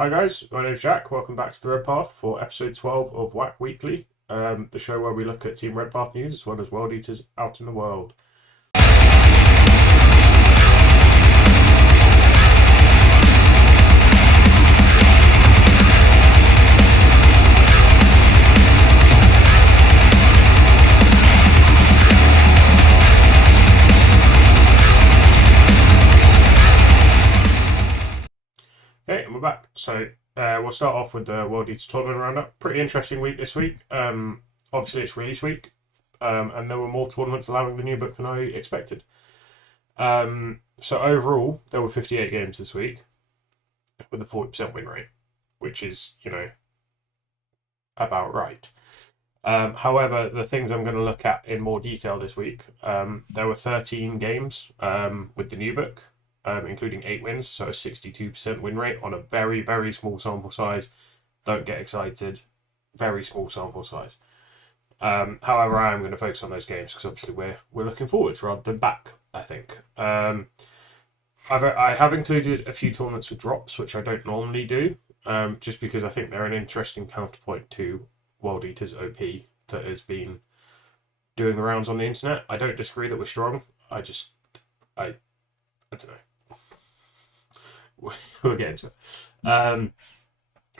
Hi guys, my name's Jack. Welcome back to the Red Path for episode 12 of WAAC Weekly, the show where we look at Team Red Path news as well as World Eaters out in the world. Okay, and we're back. So we'll start off with the World Eaters tournament roundup. Pretty interesting week this week. Obviously, it's release week, and there were more tournaments allowing the new book than I expected. So overall, there were 58 games this week with a 40% win rate, which is, about right. However, the things I'm going to look at in more detail this week, there were 13 games with the new book, including 8 wins, so a 62% win rate on a very, very small sample size. Don't get excited. Very small sample size. However, I am going to focus on those games because obviously we're looking forwards rather than back, I think. I have included a few tournaments with drops, which I don't normally do, just because I think they're an interesting counterpoint to World Eaters OP that has been doing the rounds on the internet. I don't disagree that we're strong. I don't know. We'll get into it.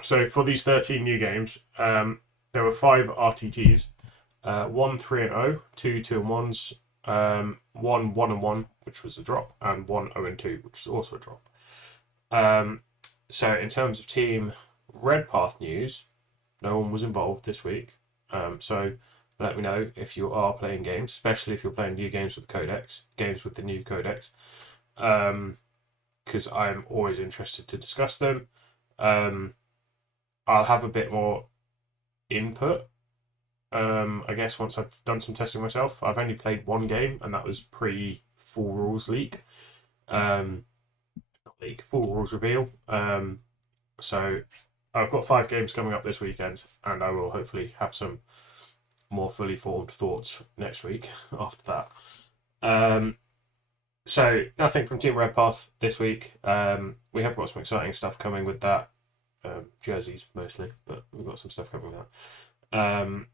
So for these 13 new games, there were 5 RTTs, 1 3-0, 2 2-1s, 1 1-1, which was a drop, and 1 0-2, which was also a drop. So in terms of Team Red Path news, no one was involved this week. So let me know if you are playing games, especially if you're playing new games with Codex, games with the new Codex. Because I'm always interested to discuss them. I'll have a bit more input, I guess, once I've done some testing myself. I've only played one game, and that was pre-Full Rules leak. Not leak, Full Rules reveal. So I've got 5 games coming up this weekend, and I will hopefully have some more fully formed thoughts next week after that. So nothing from Team Red Path this week. We have got some exciting stuff coming with that. Jerseys mostly, but we've got some stuff coming with that.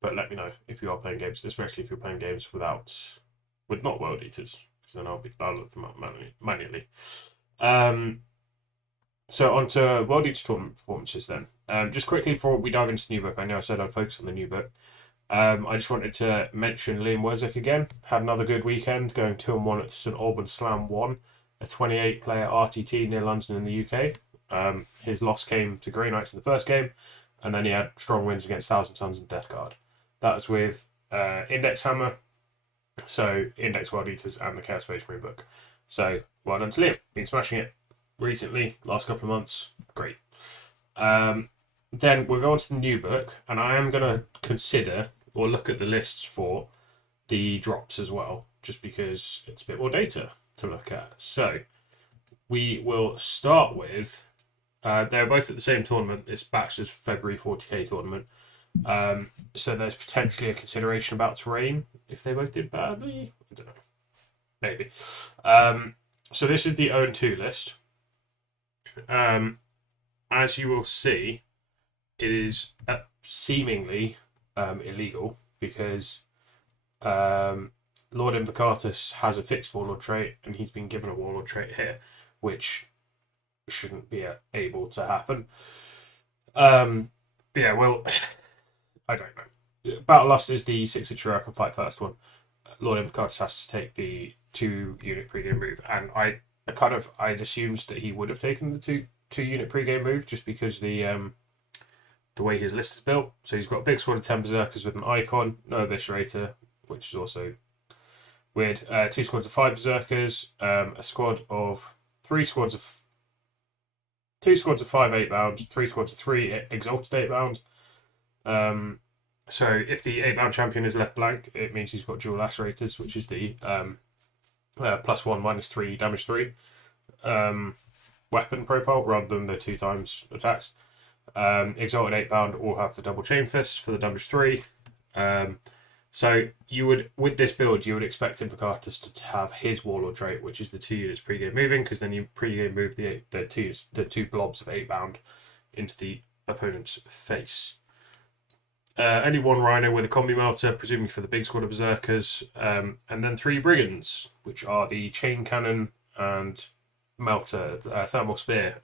But let me know if you are playing games, especially if you're playing games with not World Eaters, because then I'll look them up manually. So on to World Eaters tournament performances then. Just quickly before we dive into the new book, I know I said I'd focus on the new book. I just wanted to mention Liam Worswick again. Had another good weekend, going 2-1 at the St Albans Slam 1, a 28-player RTT near London in the UK. His loss came to Grey Knights in the first game, and then he had strong wins against Thousand Sons and Death Guard. That was with Index Hammer, so Index World Eaters and the Chaos Space Marine book. So well done to Liam. Been smashing it recently, last couple of months. Great. Then we'll go on to the new book, and I am going to consider or look at the lists for the drops as well, just because it's a bit more data to look at. So we will start with, they're both at the same tournament. It's Baxters February 40k tournament. So there's potentially a consideration about terrain if they both did badly. I don't know. Maybe. So this is the 0-2 list. As you will see, it is seemingly illegal because Lord Invocatus has a fixed warlord trait, and he's been given a warlord trait here, which shouldn't be able to happen. But yeah, well, I don't know. Battle Lust is the 6-inch Urrea can fight first one. Lord Invocatus has to take the 2-unit pregame move, and I'd assumed that he would have taken the 2-unit pregame move just because the way his list is built. So he's got a big squad of 10 Berserkers with an icon, no Eviscerator, which is also weird. 2 squads of 5 Berserkers, a squad of 2 squads of 5 8-bound, 3 squads of 3 Exalted 8-bound. So if the 8-bound champion is left blank, it means he's got dual Lacerators, which is the +1 -3 damage 3 weapon profile rather than the 2 times attacks. Exalted 8-bound all have the double chain fists for the damage 3. So you would, with this build, you would expect Invocatus to have his Warlord trait, which is the 2 units pre-game moving, because then you pre-game move the two blobs of 8 bound into the opponent's face. Only 1 Rhino with a combi melter, presumably for the big squad of Berserkers, and then 3 Brigands, which are the Chain Cannon and Melter, Thermal Spear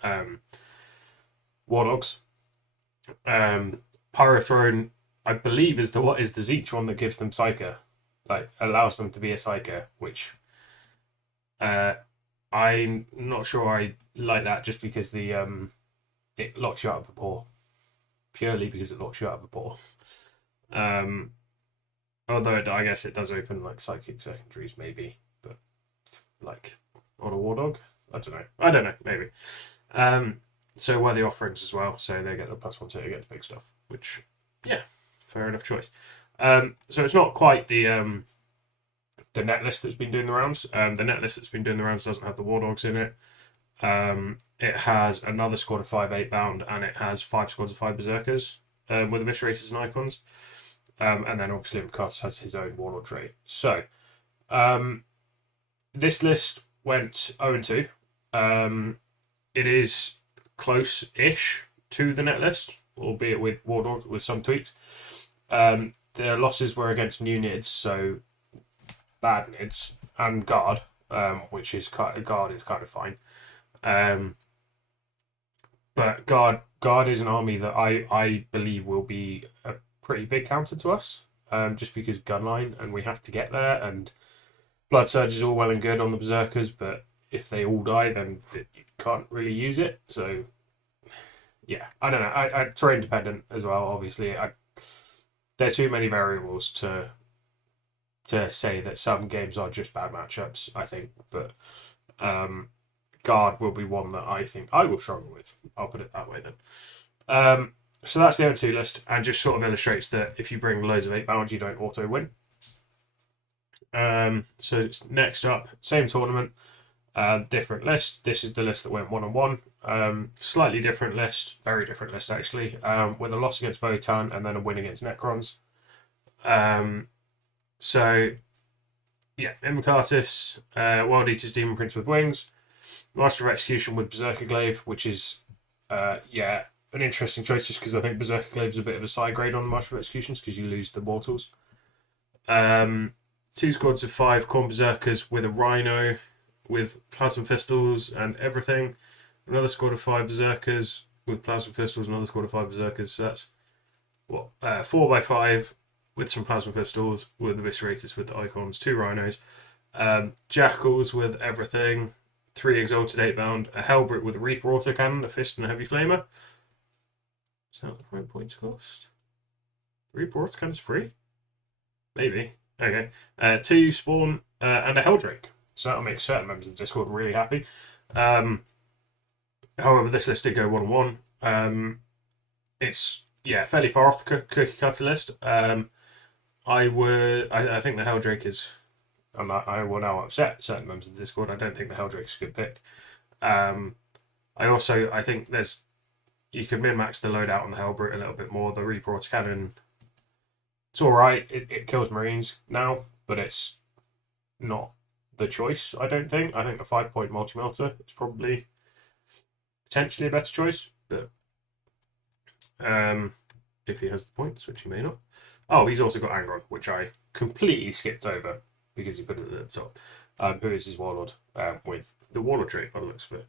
War Dogs. Pyrothrone, I believe, is the Zeech one that gives them Psyker, like allows them to be a Psyker, which I'm not sure I like that, just because the it locks you out of a paw, purely because it locks you out of a paw. Although I guess it does open like psychic secondaries, maybe, but like on a war dog, I don't know, maybe. So worthy offerings as well, so they get the +1 to get the big stuff, which, yeah, fair enough choice. So it's not quite the net list that's been doing the rounds. The net list that's been doing the rounds doesn't have the war dogs in it. It has another squad of 5 8 bound, and it has 5 squads of 5 berserkers with eviscerators and icons. And then obviously Invocatus has his own warlord trait. So this list went 0-2. It is close-ish to the net list, albeit with warlord with some tweaks. The losses were against new nids, so bad nids, and guard, which is guard is kind of fine. But guard is an army that I believe will be a pretty big counter to us, just because gunline, and we have to get there, and blood surge is all well and good on the berserkers, but if they all die, then you can't really use it. So yeah, I don't know. I terrain dependent as well. Obviously, there are too many variables to say that some games are just bad matchups, I think, but guard will be one that I think I will struggle with. I'll put it that way then. So that's the M2 list, and just sort of illustrates that if you bring loads of 8 bound, you don't auto win. So next up, same tournament, different list. This is the list that went 1-1. Slightly different list, very different list actually, with a loss against Votann and then a win against Necrons. So yeah, Invocatus, Wild Eater's Demon Prince with Wings, Master of Execution with Berserker Glaive, which is an interesting choice, just because I think Berserker Glaive is a bit of a side grade on the Master of Executions because you lose the mortals. 2 squads of 5 Khorne Berserkers with a Rhino with plasma pistols and everything. Another squad of 5 Berserkers with plasma pistols, another squad of 5 Berserkers. So that's 4x5 with some plasma pistols, with the eviscerators with the icons, 2 Rhinos, Jackals with everything, 3 Exalted 8 bound, a Hellbrute with a Reaper autocannon, a Fist, and a Heavy Flamer. Is that the right points cost? Reaper autocannon's free? Maybe. Okay. 2 Spawn and a Helldrake. So that'll make certain members of Discord really happy. However, this list did go 1-1. It's fairly far off the cookie cutter list. I think the Helldrake is, and I will now upset certain members of Discord. I don't think the Helldrake's a good pick. I think you could min-max the loadout on the Hellbrute a little bit more. The Reaper Autocannon, it's alright. It kills Marines now, but it's not the choice, I don't think. I think the 5-point multi-melter is probably potentially a better choice, but if he has the points, which he may not. Oh, he's also got Angron, which I completely skipped over because he put it at the top. Who is his Warlord with the Warlord trait by the looks of it.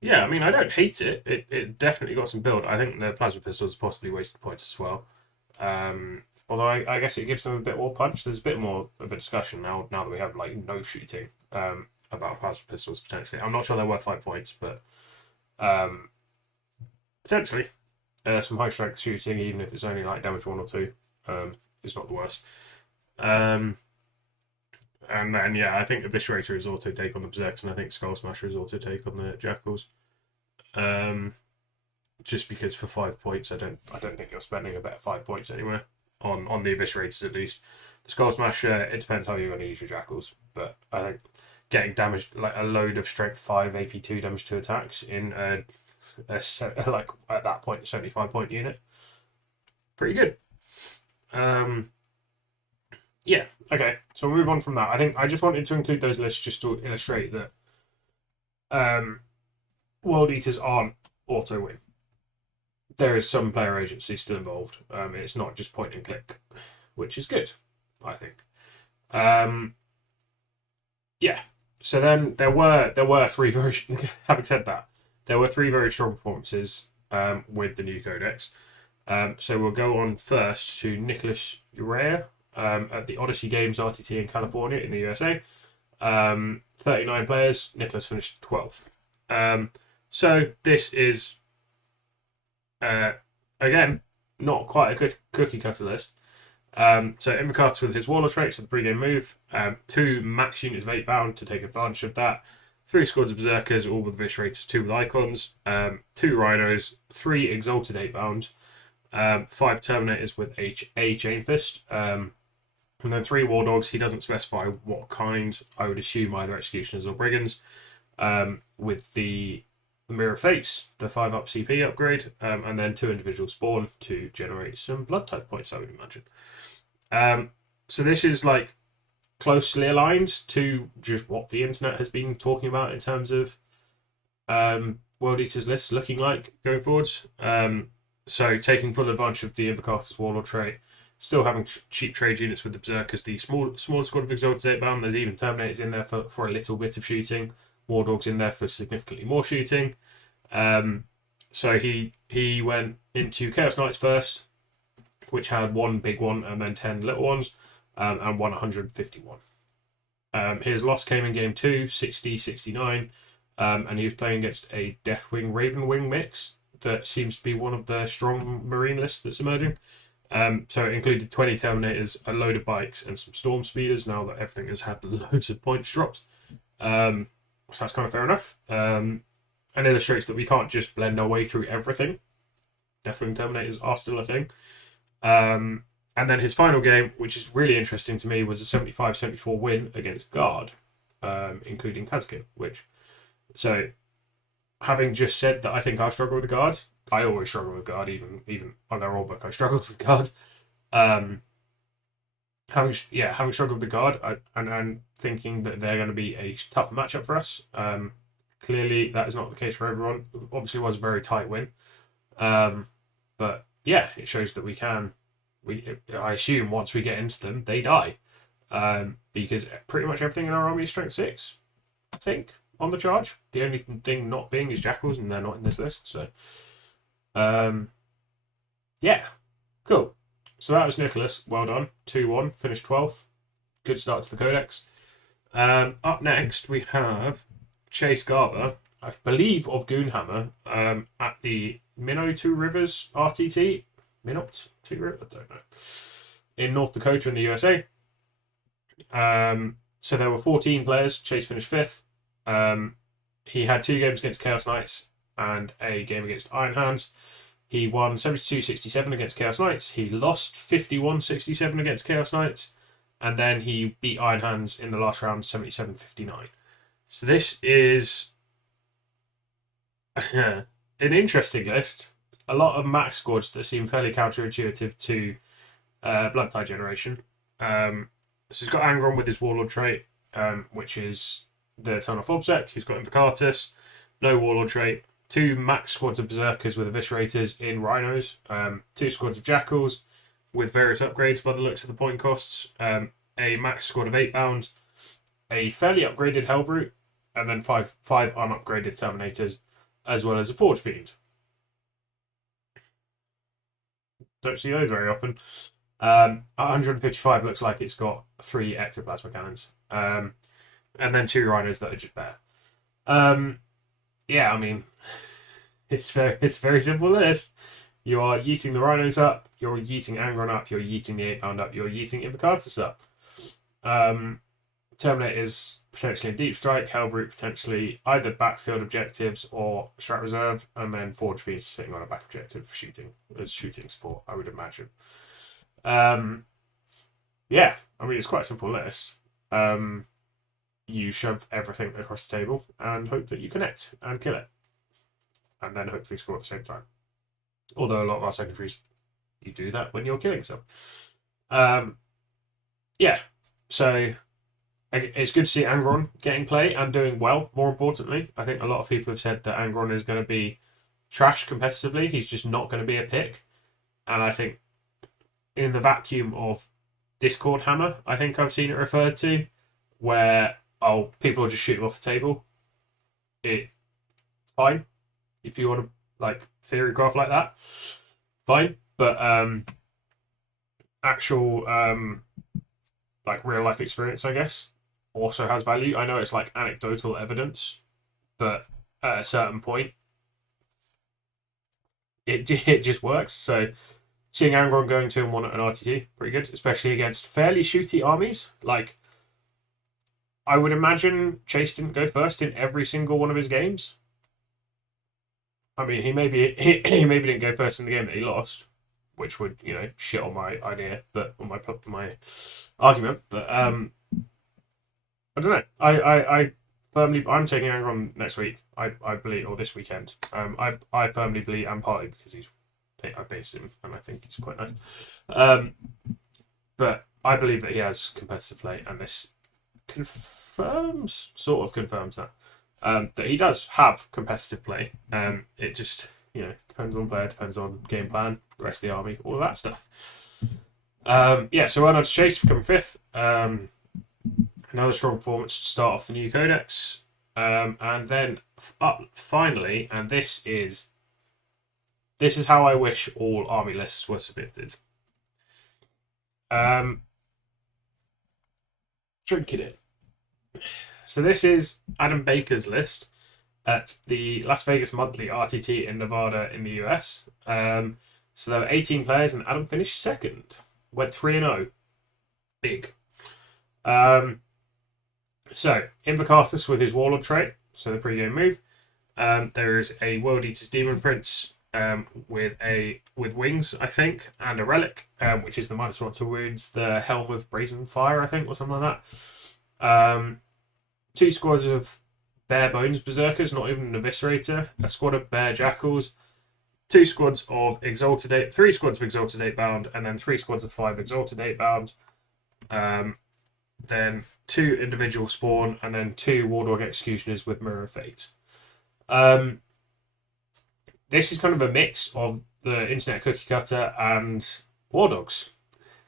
Yeah, I mean, I don't hate it. It definitely got some build. I think the plasma pistols possibly wasted points as well. Although I guess it gives them a bit more punch. There's a bit more of a discussion now that we have like no shooting about plasma pistols potentially. I'm not sure they're worth 5 points, but potentially some high strength shooting, even if it's only like damage 1 or 2, is not the worst. And then I think Eviscerator is auto take on the Berserkers, and I think Skull Smasher is auto take on the Jackals. Just because for 5 points, I don't think you're spending a better 5 points anywhere on the Eviscerators at least. The Skull Smasher, it depends how you're going to use your Jackals, but I think getting damage like a load of Strength 5 AP2 damage 2 attacks in like at that point a 75-point unit, pretty good. Yeah, okay. So we'll move on from that. I think I just wanted to include those lists just to illustrate that World Eaters aren't auto win. There is some player agency still involved. It's not just point and click, which is good, I think. Yeah. So then there were three very having said that, there were three very strong performances with the new Codex. So we'll go on first to Nicholas Urrea at the Odyssey Games RTT in California in the USA. 39 players. Nicholas finished 12th. So this is again not quite a good cookie cutter list. So Invocatus with his Warlord trait, so the pre-game move. 2 max units of 8 bound to take advantage of that. 3 squads of Berserkers, all with Viscerators, 2 with Icons. 2 Rhinos, 3 Exalted 8 bound. 5 Terminators with a Chain Fist. And then 3 War Dogs. He doesn't specify what kind. I would assume either Executioners or Brigands. With the Mirror Fates, the 5-up CP upgrade. And then 2 individual spawn to generate some blood type points, I would imagine. So this is like closely aligned to just what the internet has been talking about in terms of World Eaters lists looking like going forwards. So taking full advantage of the Invocatus Warlord trait, still having cheap trade units with the Berserkers, the small squad of Exalted 8 bound. There's even Terminators in there for a little bit of shooting. War Dogs in there for significantly more shooting. So he went into Chaos Knights first, which had 1 big one and then 10 little ones, and won 151. His loss came in game 2, 60-69, and he was playing against a Deathwing Ravenwing mix that seems to be one of the strong Marine lists that's emerging. So it included 20 Terminators, a load of bikes, and some Storm Speeders, now that everything has had loads of points dropped. So that's kind of fair enough. And illustrates that we can't just blend our way through everything. Deathwing Terminators are still a thing. And then his final game, which is really interesting to me, was a 75-74 win against Guard, including Kazkin, so having just said that I think I struggle with the Guard, I always struggle with Guard, even on their old book I struggled with Guard. Having struggled with the Guard, and thinking that they're going to be a tougher matchup for us. Clearly that is not the case for everyone. Obviously it was a very tight win. But yeah, it shows that we can. I assume once we get into them, they die. Because pretty much everything in our army is strength 6, I think, on the charge. The only thing not being is Jackals, and they're not in this list. So, yeah, cool. So that was Nicholas. Well done. 2-1, finished 12th. Good start to the Codex. Up next, we have Chase Garber, I believe of Goonhammer, at the Minnow Two Rivers RTT. Minot Two Rivers? I don't know. In North Dakota in the USA. So there were 14 players. Chase finished 5th. He had 2 games against Chaos Knights and a game against Iron Hands. He won 72-67 against Chaos Knights. He lost 51-67 against Chaos Knights. And then he beat Iron Hands in the last round 77-59. So this is an interesting list. A lot of max squads that seem fairly counterintuitive to Blood Tie generation. So he's got Angron with his Warlord trait, which is the Ton of Obsec. He's got Invocatus, no Warlord trait. 2 max squads of Berserkers with Eviscerators in Rhinos. 2 squads of Jackals with various upgrades by the looks of the point costs. A max squad of 8 bound. A fairly upgraded Hellbrute. And then 5 unupgraded Terminators, as well as a Forge Fiend. Don't see those very often. 155 looks like it's got 3 Ectoplasma Cannons. And then 2 Rhinos that are just better. Yeah, I mean, it's very simple list. You are yeeting the Rhinos up, you're yeeting Angron up, you're yeeting the 8 bound up, you're yeeting Invocatus up. Terminators potentially in Deep Strike, Hellbrute potentially either backfield objectives or Strat Reserve, and then Forge Fiend sitting on a back objective for shooting support, I would imagine. Yeah, I mean, it's quite a simple list. You shove everything across the table and hope that you connect and kill it. And then hopefully score at the same time. Although a lot of our secondaries, you do that when you're killing some. Yeah, so it's good to see Angron getting play and doing well. More importantly, I think a lot of people have said that Angron is going to be trash competitively. He's just not going to be a pick. And I think in the vacuum of Discord Hammer, I think I've seen it referred to, where people will just shoot him off the table. It fine if you want to like theory graph like that, fine. But actual like real life experience, I guess, also has value. I know it's like anecdotal evidence, but at a certain point, it just works. So seeing Angron going 2-1 at an RTT, pretty good, especially against fairly shooty armies. Like, I would imagine Chase didn't go first in every single one of his games. I mean, he maybe didn't go first in the game that he lost, which would shit on my idea, but on my argument. But I don't know. I firmly I'm taking Angron next week. I believe, or this weekend. I firmly believe, and partly because I based him and I think he's quite nice. But I believe that he has competitive play, and this sort of confirms that. That he does have competitive play. It just depends on player, depends on game plan, the rest of the army, all of that stuff. So well done to Chase for coming fifth. Another strong performance to start off the new Codex. And then up finally, and this is how I wish all army lists were submitted. Drinking it. So this is Adam Baker's list at the Las Vegas Monthly RTT in Nevada in the US. So there were 18 players, and Adam finished second. Went 3-0. Big. So Invocatus with his Warlord trait, so the pre-game move. There is a World Eater's Demon Prince with wings, I think, and a relic, which is the -1 to wounds, the Helm of Brazen Fire, I think, or something like that. 2 squads of Bare Bones Berserkers, not even an Eviscerator, a squad of Bear Jackals, 2 squads of Exalted 8, 3 squads of Exalted 8 bound, and then 3 squads of 5 Exalted 8 bound. Then 2 individual spawn, and then 2 Wardog Executioners with Mirror of Fate. This is kind of a mix of the Internet Cookie Cutter and War Dogs,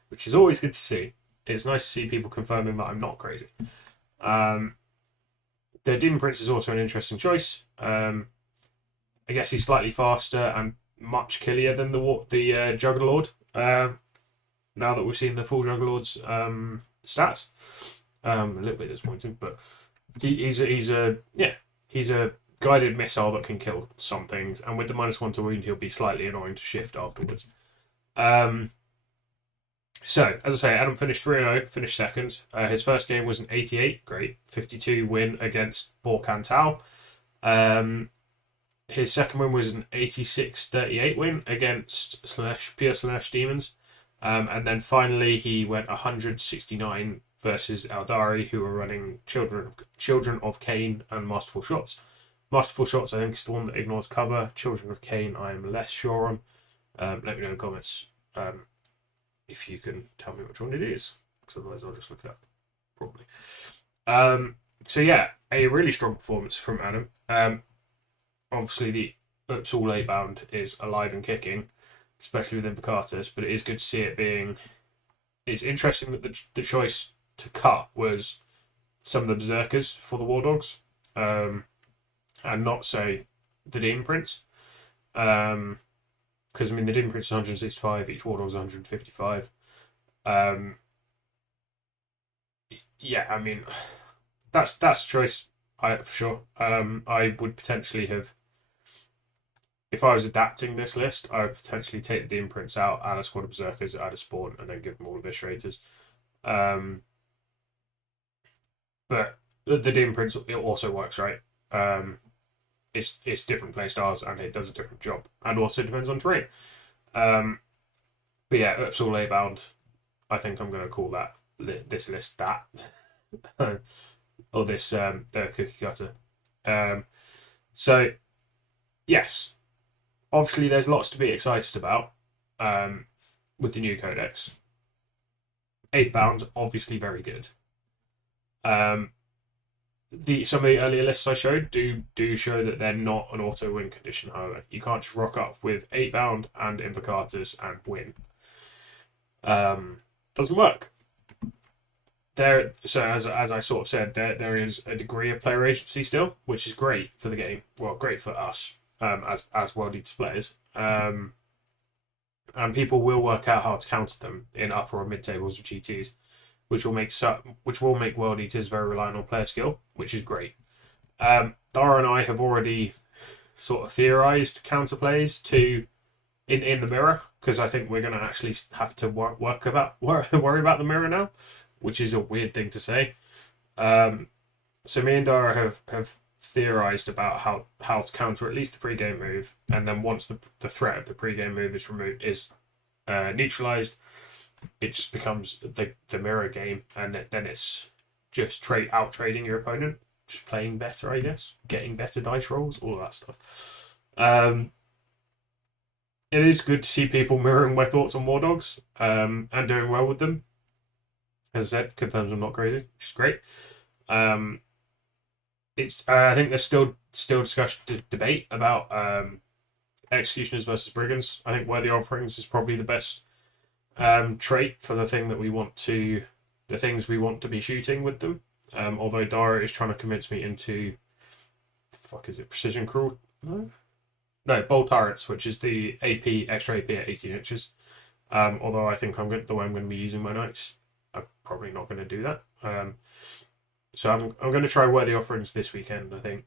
which is always good to see. It's nice to see people confirming that I'm not crazy. The Demon Prince is also an interesting choice. I guess he's slightly faster and much killier than the Juggerlord. Now that we've seen the full Juggerlord's stats, a little bit disappointing, but he's a guided missile that can kill some things, and with the -1 to wound, he'll be slightly annoying to shift afterwards. So, as I say, Adam finished 3-0, finished second. His first game was an 88, great, 52 win against Borkan Tau. His second win was an 86-38 win against Pure Slanesh Demons. And then finally, he went 169 versus Eldari, who were running Children of Cain and Masterful Shots. Masterful Shots, I think, is the one that ignores cover. Children of Cain, I am less sure on. Let me know in the comments if you can tell me which one it is, because otherwise I'll just look it up probably. So yeah, a really strong performance from Adam. Obviously the Ups All 8 bound is alive and kicking, especially with Invocatus, but it is good to see it being... It's interesting that the choice to cut was some of the Berserkers for the War Dogs, and not, say, the Demon Prince. Because, I mean, the Demon Prince is 165, each War Dog is 155. Yeah, I mean, that's a choice, for sure. I would potentially have... If I was adapting this list, I would potentially take the Demon Prince out, add a squad of Berserkers, add a spawn, and then give them all Eviscerators. But the Demon Prince, it also works, right? It's different play styles, and it does a different job, and also depends on terrain. But yeah, Ups All 8 bound. I think I'm going to call this list that, or this the Cookie Cutter. So yes, obviously there's lots to be excited about with the new Codex. 8-bound, obviously very good. Some of the earlier lists I showed do show that they're not an auto win condition. However, you can't just rock up with 8-bound and Invocatus and win. Doesn't work. So as I sort of said, there is a degree of player agency still, which is great for the game. Well, great for us as World Eaters players. And people will work out how to counter them in upper or mid tables of GTs, which will make World Eaters very reliant on player skill, which is great. Dara and I have already sort of theorized counterplays in the mirror, because I think we're going to actually have to worry about the mirror now, which is a weird thing to say. So me and Dara have theorized about how to counter at least the pre-game move, and then once the threat of the pre-game move is neutralized, it just becomes the mirror game, and then it's just out trading your opponent, just playing better, I guess, getting better dice rolls, all of that stuff. It is good to see people mirroring my thoughts on War Dogs and doing well with them. As I said, confirms I'm not crazy, which is great. I think there's still discussion, debate about executioners versus brigands. I think Worthy Offerings is probably the best trait for the things we want to be shooting with them. Although Dara is trying to convince me into precision cruel? No, bolt turrets, which is the extra AP at 18 inches. Although I think the way I'm going to be using my knights, I'm probably not going to do that. So I'm going to try Worthy Offerings this weekend, I think.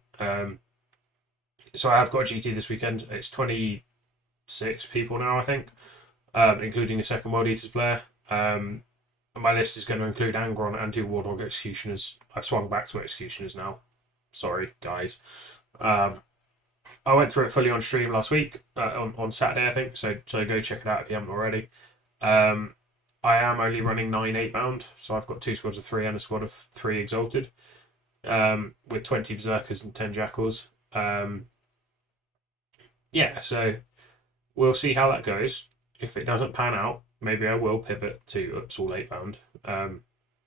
So I have got a GT this weekend. It's 26 people now, I think, including a second World Eaters player. And my list is going to include Angron and 2 Wardog Executioners. I've swung back to Executioners now. Sorry, guys. I went through it fully on stream last week, on Saturday, I think. So go check it out if you haven't already. I am only running 9 8-bound, so I've got 2 squads of 3 and a squad of 3 Exalted, with 20 Berserkers and 10 Jackals. Yeah, so we'll see how that goes. If it doesn't pan out, maybe I will pivot to Ups all 8-bound,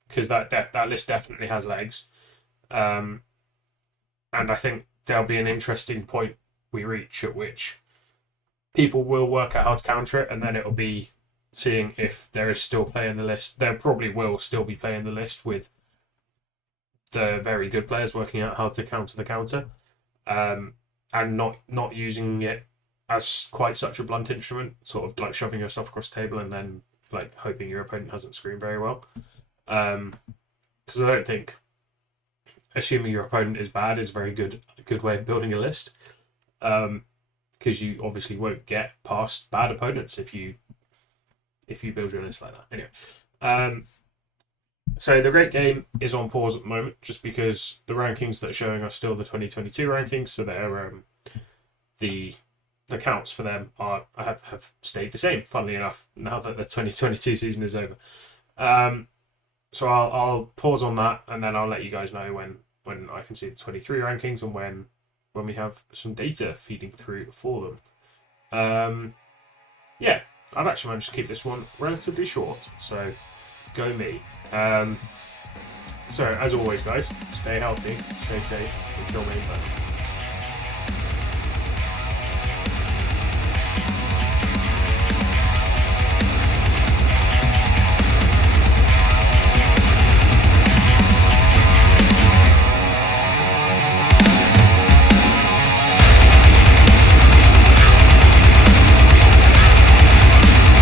because that list definitely has legs. And I think there'll be an interesting point we reach at which people will work out how to counter it, and then it'll be seeing if there is still play in the list. There probably will still be play in the list with the very good players working out how to counter the counter, and not using it as quite such a blunt instrument, sort of like shoving your stuff across the table and then like hoping your opponent hasn't screened very well. Because I don't think assuming your opponent is bad is a very good way of building a list. Because you obviously won't get past bad opponents if you build your list like that. Anyway, so the Great Game is on pause at the moment, just because the rankings that are showing are still the 2022 rankings, so they're the counts for them have stayed the same. Funnily enough, now that the 2022 season is over, so I'll pause on that, and then I'll let you guys know when I can see the 23 rankings and when we have some data feeding through for them. Yeah. I've actually managed to keep this one relatively short, so go me. So, as always, guys, stay healthy, stay safe, and kill me.